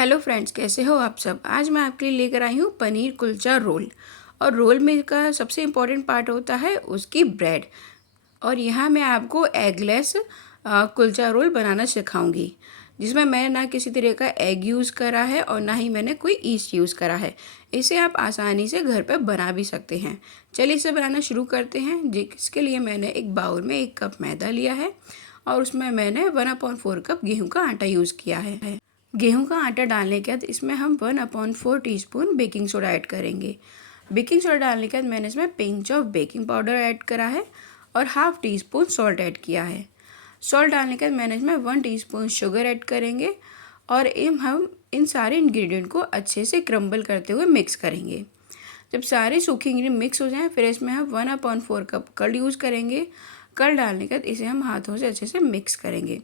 Hello friends, कैसे हो आप सब। आज मैं आपके लिए लेकर आई हूँ पनीर कुलचा रोल। और रोल में का सबसे इम्पोर्टेंट पार्ट होता है उसकी ब्रेड। और यहाँ मैं आपको एगलेस कुलचा रोल बनाना सिखाऊंगी, जिसमें मैं ना किसी तरह का एग यूज़ करा है और ना ही मैंने कोई ईस्ट यूज़ करा है। इसे आप आसानी से घर पर बना भी सकते हैं। चलिए इसे बनाना शुरू करते हैं। जिसके लिए मैंने एक बाउल में 1 कप मैदा लिया है और उसमें मैंने 1/4 कप गेहूँ का आटा यूज़ किया है। गेहूं का आटा डालने के बाद इसमें हम 1/4 टीस्पून बेकिंग सोडा ऐड करेंगे। बेकिंग सोडा डालने के बाद मैंने इसमें pinch of baking powder add करा है और half tea spoon salt add किया है। सॉल्ट डालने के बाद मैंने इसमें 1 टीस्पून शुगर ऐड करेंगे और हम इन सारे इंग्रेडिएंट को अच्छे से क्रम्बल करते हुए मिक्स करेंगे। जब सारे सूखे इंग्रेडिएंट मिक्स हो जाएं, फिर इसमें हम 1/4 कप कर्ड यूज़ करेंगे। कर्ड डालने के बाद इसे हम हाथों से अच्छे से मिक्स करेंगे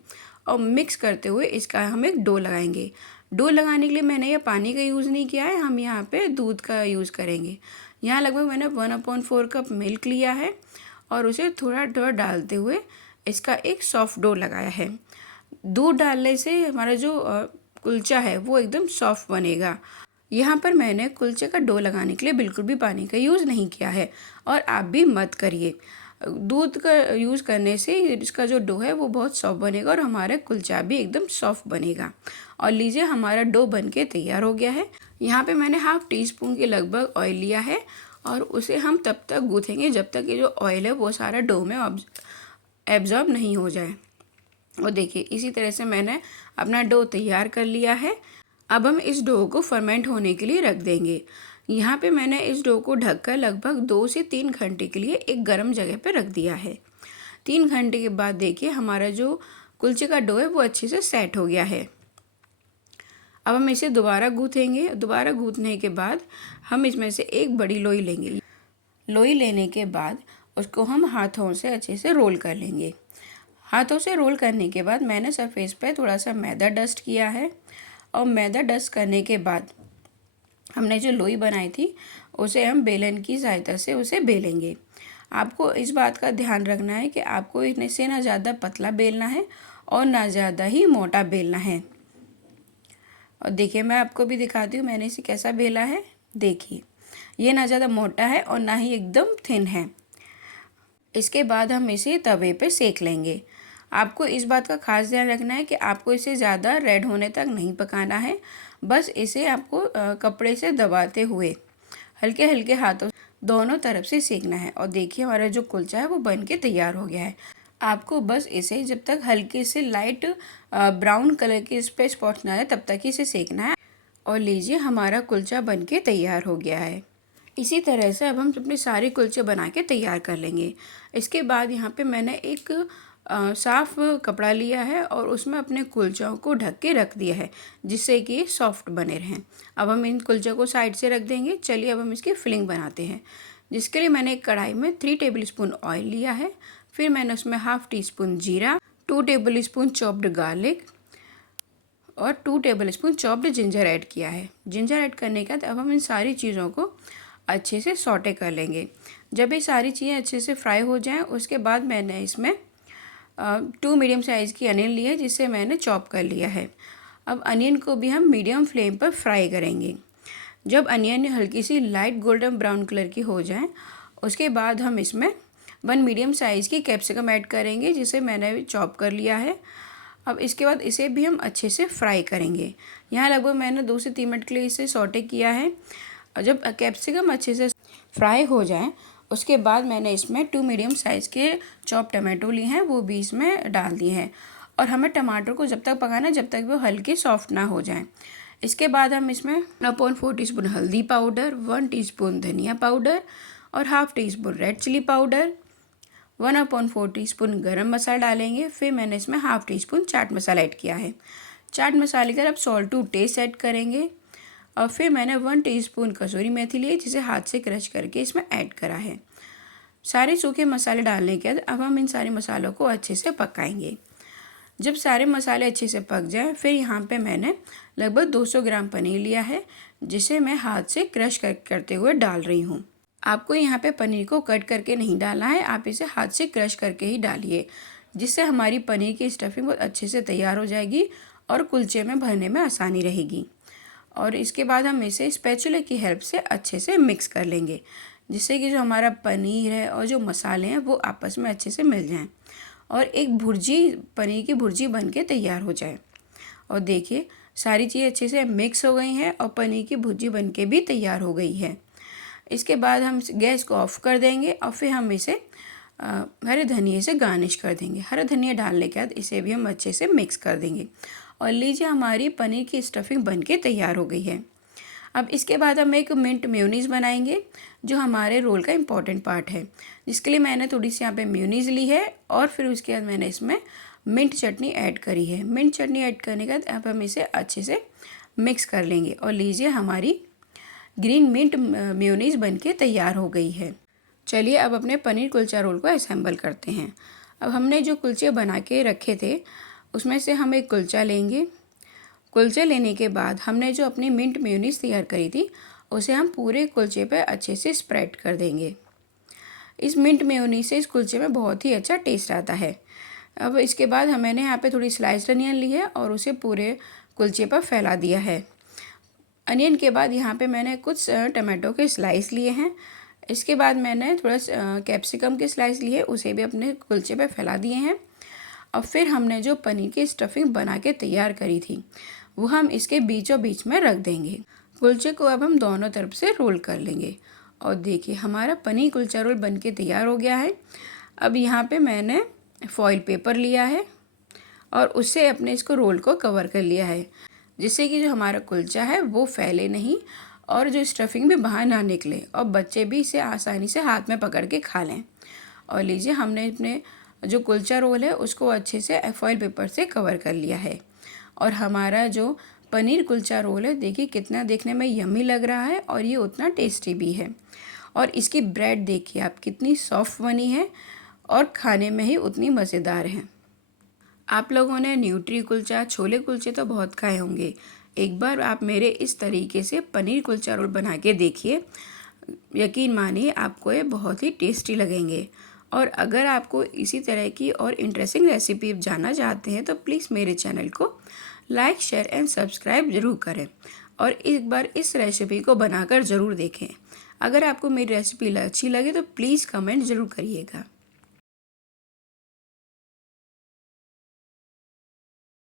और मिक्स करते हुए इसका हम एक डो लगाएंगे। डो लगाने के लिए मैंने ये पानी का यूज़ नहीं किया है, हम यहाँ पे दूध का यूज़ करेंगे। यहाँ लगभग मैंने 1/4 कप मिल्क लिया है और उसे थोड़ा थोड़ा डालते हुए इसका एक सॉफ्ट डो लगाया है। दूध डालने से हमारा जो कुलचा है वो एकदम सॉफ्ट बनेगा। यहाँ पर मैंने कुलचे का डो लगाने के लिए बिल्कुल भी पानी का यूज़ नहीं किया है और आप भी मत करिए। दूध का यूज़ करने से इसका जो डो है वो बहुत सॉफ्ट बनेगा और हमारा कुलचा भी एकदम सॉफ्ट बनेगा। और लीजिए, हमारा डो बनके तैयार हो गया है। यहाँ पे मैंने हाफ टी स्पून के लगभग ऑयल लिया है और उसे हम तब तक गूँथेंगे जब तक ये जो ऑयल है वो सारा डो में एब्जॉर्ब नहीं हो जाए। और देखिए, इसी तरह से मैंने अपना डो तैयार कर लिया है। अब हम इस डो को फर्मेंट होने के लिए रख देंगे। यहाँ पे मैंने इस डो को ढककर लगभग 2 से 3 घंटे के लिए एक गर्म जगह पे रख दिया है। 3 घंटे के बाद देखिए, हमारा जो कुलचे का डो है वो अच्छे से सेट हो गया है। अब हम इसे दोबारा गूँथेंगे। दोबारा गूँथने के बाद हम इसमें से एक बड़ी लोई लेंगे। लोई लेने के बाद उसको हम हाथों से अच्छे से रोल कर लेंगे। हाथों से रोल करने के बाद मैंने सरफेस पे थोड़ा सा मैदा डस्ट किया है और मैदा डस्ट करने के बाद हमने जो लोई बनाई थी उसे हम बेलन की सहायता से उसे बेलेंगे। आपको इस बात का ध्यान रखना है कि आपको इसे ना ज़्यादा पतला बेलना है और ना ज़्यादा ही मोटा बेलना है। और देखिए, मैं आपको भी दिखाती हूँ मैंने इसे कैसा बेला है। देखिए, ये ना ज़्यादा मोटा है और ना ही एकदम थिन है। इसके बाद हम इसे तवे पे सेक लेंगे। आपको इस बात का खास ध्यान रखना है कि आपको इसे ज़्यादा रेड होने तक नहीं पकाना है। बस इसे आपको कपड़े से दबाते हुए हल्के हल्के हाथों दोनों तरफ से सेकना है। और देखिए, हमारा जो कुलचा है वो बन के तैयार हो गया है। आपको बस इसे जब तक हल्के से लाइट ब्राउन कलर के इस पे स्पॉट्स ना आए तब तक ही इसे सेकना है। और लीजिए, हमारा कुलचा बन के तैयार हो गया है। इसी तरह से अब हम अपने सारे कुलचे बना के तैयार कर लेंगे। इसके बाद यहाँ पे मैंने एक साफ़ कपड़ा लिया है और उसमें अपने कुलचों को ढक के रख दिया है, जिससे कि ये सॉफ्ट बने रहें। अब हम इन कुलचों को साइड से रख देंगे। चलिए, अब हम इसकी फिलिंग बनाते हैं। जिसके लिए मैंने एक कढ़ाई में 3 टेबल स्पून ऑयल लिया है। फिर मैंने उसमें हाफ टी स्पून जीरा, 2 टेबल स्पून चॉप्ड गार्लिक और 2 table spoon chopped ginger add किया है। जिंजर ऐड करने के बाद अब हम इन सारी चीज़ों को अच्छे से सॉटे कर लेंगे। जब ये सारी चीज़ें अच्छे से फ्राई हो जाएं, उसके बाद मैंने इसमें 2 मीडियम साइज़ की अनियन ली है, जिसे मैंने चॉप कर लिया है। अब अनियन को भी हम मीडियम फ्लेम पर फ्राई करेंगे। जब अनियन हल्की सी लाइट गोल्डन ब्राउन कलर की हो जाए, उसके बाद हम इसमें 1 मीडियम साइज़ की कैप्सिकम ऐड करेंगे, जिसे मैंने चॉप कर लिया है। अब इसके बाद इसे भी हम अच्छे से फ्राई करेंगे। यहाँ लगभग मैंने 2 से 3 मिनट के लिए इसे सॉटे किया है। और जब कैप्सिकम अच्छे से फ्राई हो जाए, उसके बाद मैंने इसमें 2 मीडियम साइज़ के चॉप टमाटो लिए हैं, वो भी इसमें डाल दिए हैं। और हमें टमाटर को जब तक पकाना है जब तक वो हल्के सॉफ्ट ना हो जाएं। इसके बाद हम इसमें 1/4 टीस्पून हल्दी पाउडर, 1 टीस्पून धनिया पाउडर और half teaspoon red chilli powder, 1/4 teaspoon garam masala डालेंगे। फिर मैंने इसमें half teaspoon chaat masala add किया है। चाट मसाले के अब सॉल्ट टू टेस्ट ऐड करेंगे। और फिर मैंने 1 टीस्पून कसूरी मेथी ली, जिसे हाथ से क्रश करके इसमें ऐड करा है। सारे सूखे मसाले डालने के बाद अब हम इन सारे मसालों को अच्छे से पकाएंगे। जब सारे मसाले अच्छे से पक जाए, फिर यहाँ पे मैंने लगभग 200 ग्राम पनीर लिया है, जिसे मैं हाथ से क्रश करते हुए डाल रही हूँ। आपको यहाँ पे पनीर को कट करके नहीं डालना है, आप इसे हाथ से क्रश करके ही डालिए, जिससे हमारी पनीर की स्टफिंग बहुत अच्छे से तैयार हो जाएगी और कुलचे में भरने में आसानी रहेगी। और इसके बाद हम इसे स्पैचुला की हेल्प से अच्छे से मिक्स कर लेंगे, जिससे कि जो हमारा पनीर है और जो मसाले हैं वो आपस में अच्छे से मिल जाएं और एक भुर्जी, पनीर की भुर्जी बन के तैयार हो जाए। और देखिए सारी चीज़ें अच्छे से मिक्स हो गई हैं और पनीर की भुर्जी बन के भी तैयार हो गई है। इसके बाद हम गैस को ऑफ कर देंगे और फिर हम इसे हरे धनिए से गार्निश कर देंगे। हरा धनिया डालने के बाद इसे भी हम अच्छे से मिक्स कर देंगे। और लीजिए हमारी पनीर की स्टफिंग बनके तैयार हो गई है। अब इसके बाद हम एक मिंट मेयोनीज़ बनाएंगे, जो हमारे रोल का इम्पॉर्टेंट पार्ट है, जिसके लिए मैंने थोड़ी सी यहाँ पे मेयोनीज़ ली है और फिर उसके बाद मैंने इसमें मिंट चटनी ऐड करी है। मिंट चटनी ऐड करने के बाद अब हम इसे अच्छे से मिक्स कर लेंगे। और लीजिए हमारी ग्रीन मिंट मेयोनीज़ बनके तैयार हो गई है। चलिए अब अपने पनीर कुलचा रोल को असेंबल करते हैं। अब हमने जो कुलचे बना के रखे थे उसमें से हम एक कुलचा लेंगे। कुलचे लेने के बाद हमने जो अपनी मिंट मेयोनीज़ तैयार करी थी उसे हम पूरे कुलचे पे अच्छे से स्प्रेड कर देंगे। इस मिंट मेयोनीज़ से इस कुलचे में बहुत ही अच्छा टेस्ट आता है। अब इसके बाद मैंने यहाँ पे थोड़ी स्लाइस्ड अनियन ली है और उसे पूरे कुलचे पर फैला दिया है। अनियन के बाद यहाँ पे मैंने कुछ टमाटो के स्लाइस लिए हैं। इसके बाद मैंने थोड़ा कैप्सिकम के स्लाइस लिए, उसे भी अपने कुलचे पे फैला दिए हैं। और फिर हमने जो पनीर की स्टफिंग बना के तैयार करी थी वो हम इसके बीचों बीच में रख देंगे। कुलचे को अब हम दोनों तरफ से रोल कर लेंगे। और देखिए हमारा पनीर कुलचा रोल बन के तैयार हो गया है। अब यहाँ पे मैंने फॉइल पेपर लिया है और उससे अपने इसको रोल को कवर कर लिया है, जिससे कि जो हमारा कुलचा है वो फैले नहीं और जो स्टफिंग भी बाहर ना निकले और बच्चे भी इसे आसानी से हाथ में पकड़ के खा लें। और लीजिए हमने अपने जो कुलचा रोल है उसको अच्छे से फॉइल पेपर से कवर कर लिया है। और हमारा जो पनीर कुलचा रोल है देखिए कितना देखने में यम्मी लग रहा है और ये उतना टेस्टी भी है। और इसकी ब्रेड देखिए आप कितनी सॉफ्ट बनी है और खाने में ही उतनी मज़ेदार है। आप लोगों ने न्यूट्री कुलचा, छोले कुलचे तो बहुत खाए होंगे। एक बार आप मेरे इस तरीके से पनीर कुलचा रोल बना के देखिए, यकीन मानिए आपको ये बहुत ही टेस्टी लगेंगे। और अगर आपको इसी तरह की और इंटरेस्टिंग रेसिपी जानना चाहते हैं तो प्लीज़ मेरे चैनल को लाइक, शेयर एंड सब्सक्राइब ज़रूर करें और एक बार इस रेसिपी को बनाकर ज़रूर देखें। अगर आपको मेरी रेसिपी अच्छी लगे तो प्लीज़ कमेंट ज़रूर करिएगा।